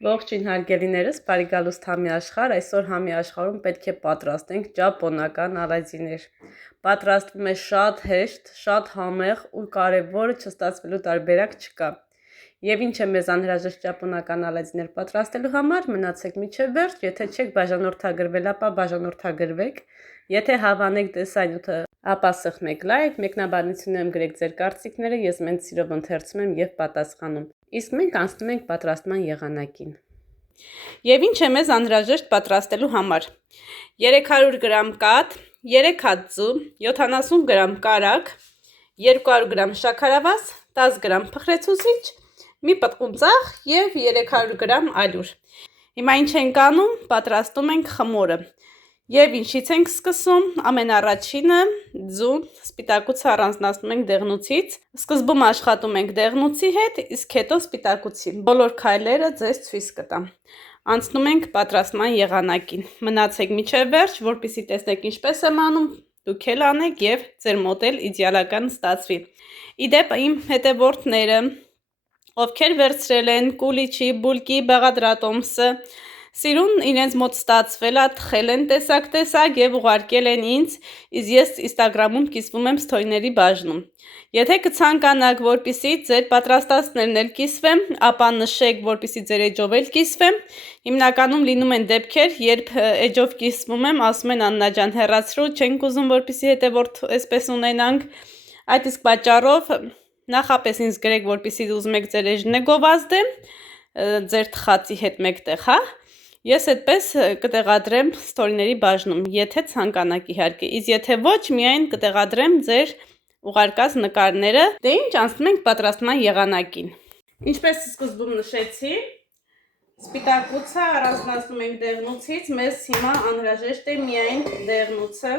Ողջույն հարգելիներս, բարի գալուստ համի աշխարհ, այսօր համի աշխարհում պետք է պատրաստենք ճապոնական ալազիներ։ Պատրաստվում է շատ հեշտ, շատ համեղ ու կարևորը չստացվելու տարբերակ չկա։ Եվ ինչ է մեզ անհրաժեշտ ճապոնական ալազիներ պատրաստելու համար, մնացեք մինչև վերջ, եթե չեք բաժանորդագրվել, ապա բաժանորդագրվեք, եթե հավանեք տեսանյութը, ապա սխմեք լայք, մեկնաբանությունում գրեք ձեր կարծիքները, ես մենց սիրով ընթերցում եմ եւ պատասխանում։ Իսկ մենք անցնում ենք պատրաստման եղանակին։ Եվ ինչ է մեզ անհրաժեշտ պատրաստելու համար։ 300 գրամ կաթ, 3 հատ ձու, 70 գրամ կարագ, 200 գրամ շաքարավազ, 10 գրամ փխրեցուցիչ, մի պտղուն ծաղ եւ 300 գրամ ալյուր։ Հիմա ինչ ենք անում, պատրաստում ենք խմորը։ Եվ ինչից ենք սկսում, ամենառաջինը ձուն, սպիտակուցը առանձնացնում ենք դեղնուցից, սկզբում աշխատում ենք դեղնուցի հետ, իսկ հետո սպիտակուցի, բոլոր քայլերը ձեզ ցույց կտամ։ Անցնում ենք պատրաստման եղանակին, մնացեք մինչև վերջ, որպեսզի տեսնեք ինչպես եմ անում, դուք էլ անեք եւ ձեր մոտ էլ իդեալական ստացվի։ Իդեպ իմ հետևորդները, ովքեր վերցրել են կուլիչի, բուլկի, բաղադրատոմսը, սիրուն իրենց մոտ ստացվել է, թխել են տեսակ եւ ուղարկել են ինձ, իսկ ես Instagram-ում կիսվում եմ ստորիների բաժնում։ Եթե կցանկանաք, որպեսզի ձեր պատրաստածներն էլ կիսվեմ, ապա նշեք, որպեսզի ձեր էջով էլ կիսվեմ։ Հիմնականում լինում են դեպքեր, երբ էջով կիսվում եմ, ասում են Աննա ջան, հեռացրու, չենք ուզում, որպեսզի հետևորդ այսպես ունենանք։ Այդ իսկ պատճառով նախապես ինձ գրեք, որպեսզի ուզում եք ձեր էջն գովազդեմ, ձեր թխածի հետ մեկտեղ, հա։ Ես այդպես կտեղադրեմ ստորիների բաժնում, եթե ցանկանաք իհարկե, իսկ եթե ոչ, միայն կտեղադրեմ ձեր ուղարկած նկարները։ Դե ինչ, անցնում ենք պատրաստման եղանակին։ Ինչպես սկզբում նշեցի, սպիտակուցը առանձնացնում ենք դեղնուցից, մեզ հիմա անհրաժեշտ է միայն դեղնուցը։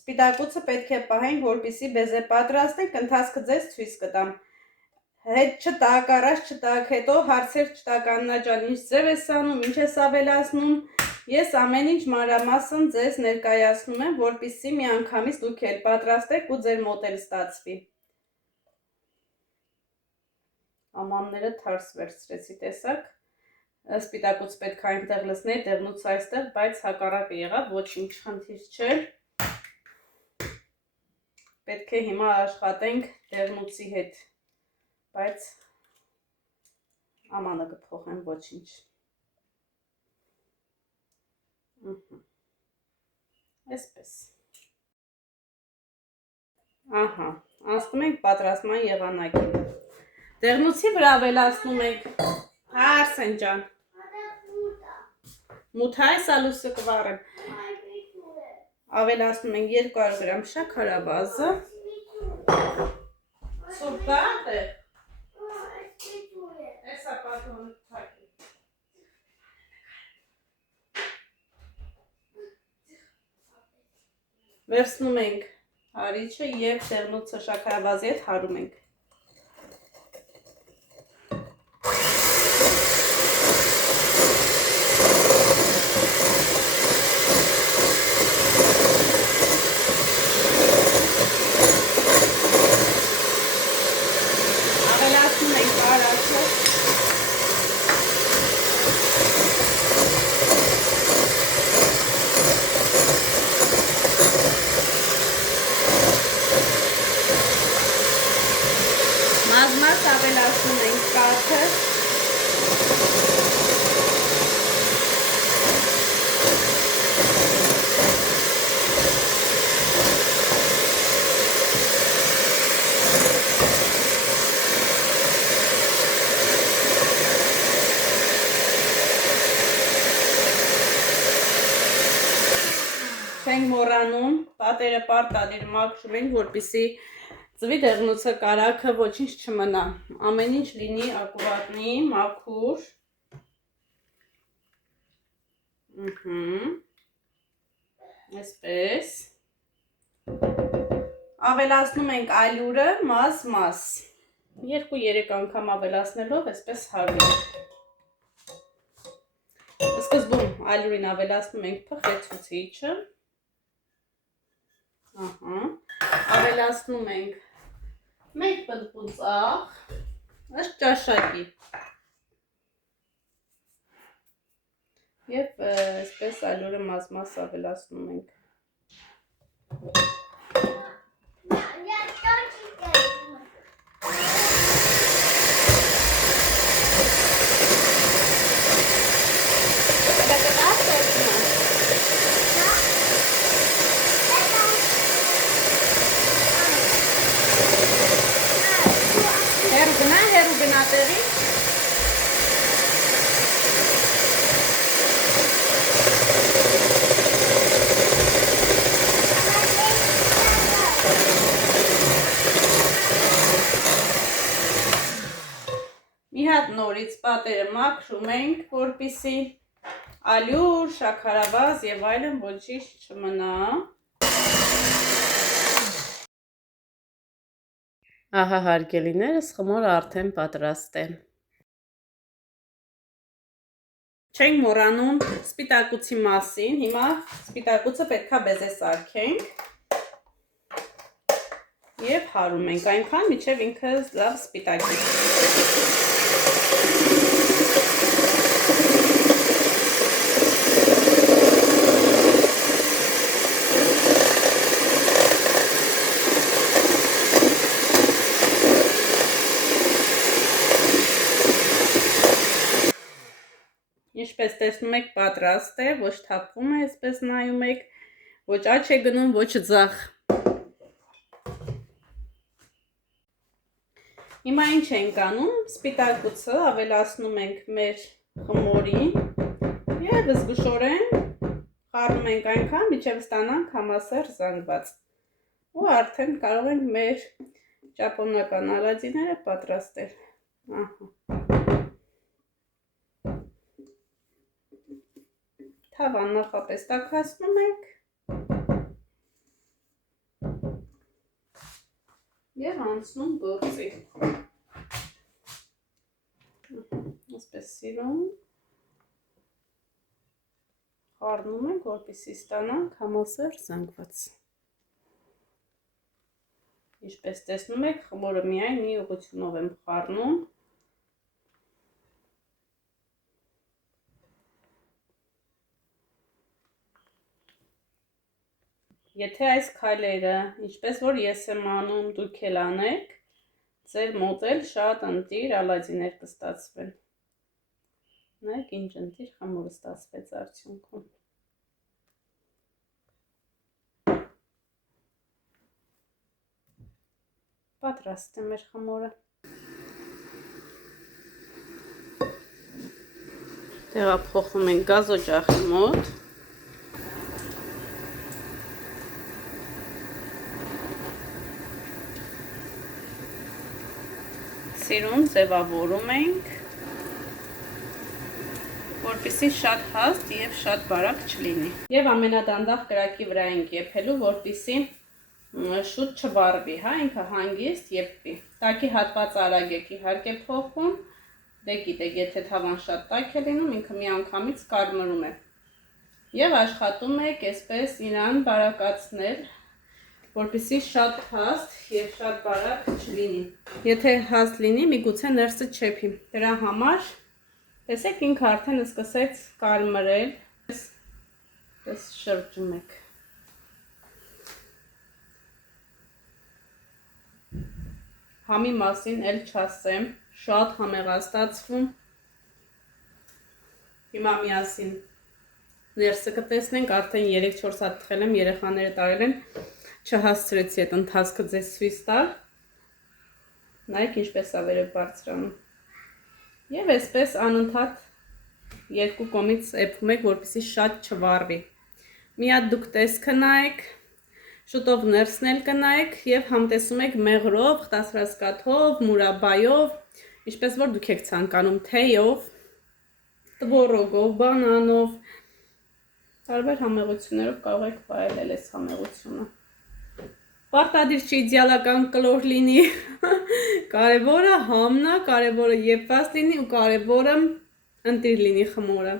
Սպիտակուցը պետք է պահենք, որպեսզի բեզե պատրաստենք, ընթացքը ձեզ ցույց կտամ։ Հետ չտակ, առաջ չտակ, հետո հարցեր չտակ, Աննա ջան, ինչ ձև ես անում, ինչ ես ավելացնում, ես ամեն ինչ մանրամասն ձեզ ներկայացնում եմ, որպեսզի մի անգամից դուք էլ պատրաստեք ու ձեր մոտ էլ ստացվի։ Ամանները թարս վերցրեցի, տեսակ, սպիտակուց պետք է այնտեղ լցնել, դեղնուց այստեղ, բայց հակառակը եղավ, ոչինչ խնդիր չէ։ Պետք է հիմա աշխատենք դեղնուցի հետ, բայց ամանը կփոխեմ, ոչինչ։ Այսպես։ Ահա, անցնում ենք պատրաստման եղանակին։ Դեղնուցի վրա ավելացնում ենք, հա Արսեն ջան, մութ այս ալուսը կվառեմ, ավելացնում ենք 200 գրամ շաքարավազը, սուրբ գարատ է, այս ապատոն թակի, վերցնում ենք հարիչը և դեղնուցը շաքարավազի հետ հարում ենք։ Ավելացնում ենք արացը։ Մազմաս ավելացնում ենք կաթը, չենք մոռանում, պատերը պարտադիր մաքրում ենք, որպեսզի ծվի դեղնուցը, կարագը ոչինչ չմնա, ամեն ինչ լինի ակուրատնի, մաքուր։ Այսպես։ Ավելացնում ենք ալյուրը մաս, 2-3 անգամ ավելացնելով, այսպես հարում ենք։ Սկզբում ալյուրին ավելացնում ենք փխրեցուցիչը, ավելացնում ենք մեկ պտղուն ծաղ, ըստ ճաշակի, Եվ այսպես ալյուրը մազ-մազ ավելացնում ենք։ Հերու գնա տեղի։ Մի հատ նորից պատերը մաքրում ենք, որպեսզի ալյուր, շաքարավազ եւ այլն ոչինչ չմնա։ Ահա հարգելիներս, խմորը արդեն պատրաստ է։ Չենք մոռանում սպիտակուցի մասին, հիմա սպիտակուցը պետքա բեզե սարքենք եւ հարում ենք այնքան, մինչեւ ինքը լավ սպիտակի։ Ինչպես տեսնում եք, պատրաստ է, ոչ թափվում է, այսպես նայում եք, ոչ աջ է գնում, ոչ ձախ։ Հիմա ինչ ենք անում, սպիտակուցը ավելացնում ենք մեր խմորին եւ զգուշորեն խառնում ենք այնքան, մինչեւ ստանանք համասեռ զանգված։ Ու արդեն կարող ենք մեր ճապոնական ալազիները պատրաստել։ Ահա։ Թավան նախապես տաքացնում ենք եւ անցնում գործի։ Այսպես սիրուն խառնում ենք, որպեսզի ստանանք համասեռ զանգված։ Ինչպես տեսնում եք, խմորը միայն մի ուղղությունով եմ խառնում։ Եթե այս քայլերը, ինչպես որ ես եմ անում, դուք էլ անեք, ձեր մոտ էլ շատ ընտիր ալազիներ կստացվեն։ Նայեք ինչ ընտիր խմորը ստացվեց արդյունքում։ Պատրաստ է մեր խմորը։ Տեղափոխում ենք գազօջախի մոտ։ Սիրուն ձևավորում ենք, որպեսզի շատ հաստ եւ շատ բարակ չլինի։ Եվ ամենադանդաղ կրակի վրա ենք եփելու, որպեսզի շուտ չվառվի, հա, ինքը հանգիստ եփվի։ Տակի հատված արագ եք իհարկե փոխում, դե գիտեք, եթե թավան շատ տաք է լինում, ինքը միանգամից կարմրում է։ Եվ աշխատում եք այսպես իրան բարակացնել, որպեսզի շատ հաստ եւ շատ բարակ չլինի։ Եթե հաստ լինի, միգուցե ներսը չեփի։ Դրա համար տեսեք ինքը արդեն սկսեց կարմրել, այս շրջում եք։ Համի մասին էլ չասեմ, շատ համեղ է ստացվում։ Հիմա միասին ներսը կտեսնենք, արդեն 3-4 հատ թխել եմ, երեխաները տարել են, չհասցրեցի այդ ընթացքը ձեզ ցույց տալ։ Նայեք ինչպես է վերև բարձրանում։ Եվ այսպես անընդհատ երկու կողմից էփում եք, որպեսզի շատ չվառվի։ Մի հատ դուք տեսքը նայեք, շուտով ներսն էլ կնայեք եւ համտեսում եք մեղրով, ղտասրասկաթով, մուրաբայով, ինչպես որ դուք եք ցանկանում, թեյով, տվորոգով, բանանով, տարբեր համեղություններով կարող եք վայելել այս համեղությունը։ Պարտադիր չի իդեալական կլոր լինի, կարևորը համն է, կարևորը եփված լինի ու կարևորը ընտիր լինի խմորը։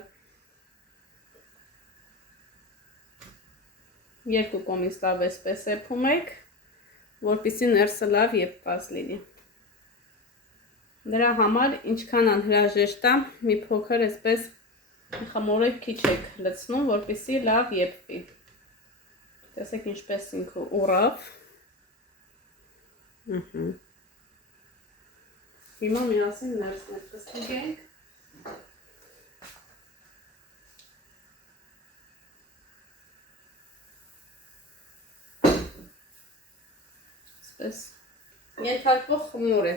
Երկու կողմից լավ էսպես էփում եք, որպեսզի ներսը լավ եփված լինի։ Դրա համար ինչքան անհրաժեշտ է մի փոքր էսպես Խմորը քիչ եք լցնում, որպեսզի լավ եփվի։ Տեսեք ինչպես ինքը ուռավ։ Հիմա միասին ներսներ կստուգենք։ Այսպես ենթարկվող խմոր է։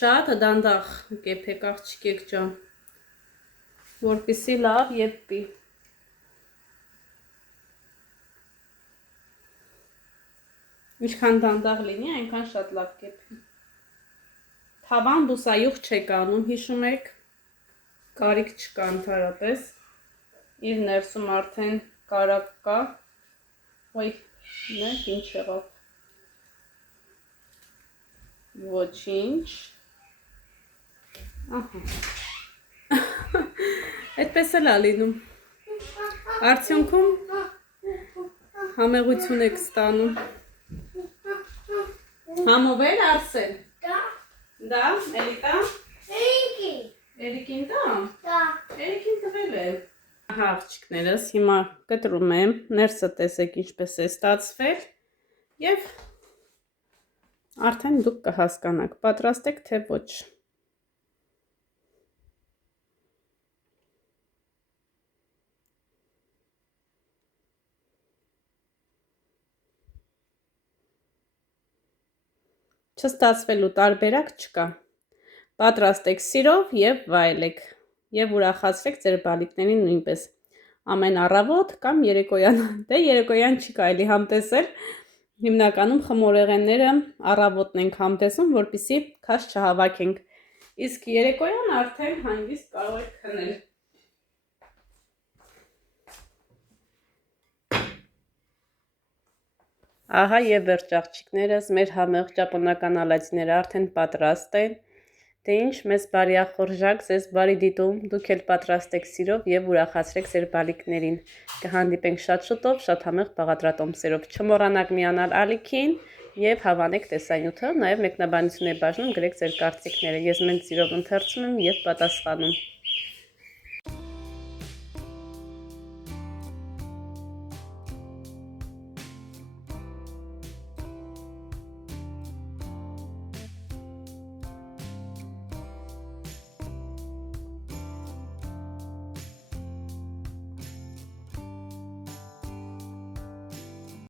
Շատ դանդաղ կեփեք աղջիկեք ջան, որպեսզի լավ եփվի։ Ինչքան դանդաղ լինի, այնքան շատ լավ կեփի։ Թավան բուսայուղ չեք անում, հիշում եք, կարիք չկա ընդհանրապես։ Իր ներսում արդեն կարակ կա։ Ոյ, նայեք ինչ եղավ։ Ոչինչ։ Ահա։ Այդպես էլ է լինում։ Արդյունքում համեղություն եք ստանում։ Համովել Արսեն։ Да, Էրիկա։ Էրիկին տա։ Էրիկին տվել է։ Ահա աղջիկներս, հիմա կտրում եմ, ներսը տեսեք ինչպես է ստացվել եւ արդեն դուք կհասկանաք, պատրաստ եք թե ոչ։ Չստացվելու տարբերակ չկա։ Պատրաստեք սիրով եւ վայելեք եւ ուրախացրեք ձեր բալիկներին նույնպես։ Ամեն առավոտ կամ երեկոյան, դե երեկոյան չի կարելի համտեսել։ Հիմնականում խմորեղենները առավոտն ենք համտեսում, որպեսզի քաշ չհավաքենք։ Իսկ երեկոյան արդեն հանգիստ կարող եք քնել։ Ահա եւ վերջ աղջիկներս, մեր համեղ ճապոնական ալազիները արդեն պատրաստ են։ Դե ինչ, մեզ բարյախորժակ, ձեզ բարի դիտում, դուք էլ պատրաստեք սիրով եւ ուրախացրեք ձեր բալիկներին։ Կհանդիպենք շատ շուտով, շատ համեղ բաղադրատոմսերով։ Չմոռանաք միանալ ալիքին եւ հավանեք տեսանյութը, նաեւ մեկնաբանությունների բաժնում գրեք ձեր կարծիքները։ Ես մեծ սիրով ընթերցում եմ եւ պատասխանում։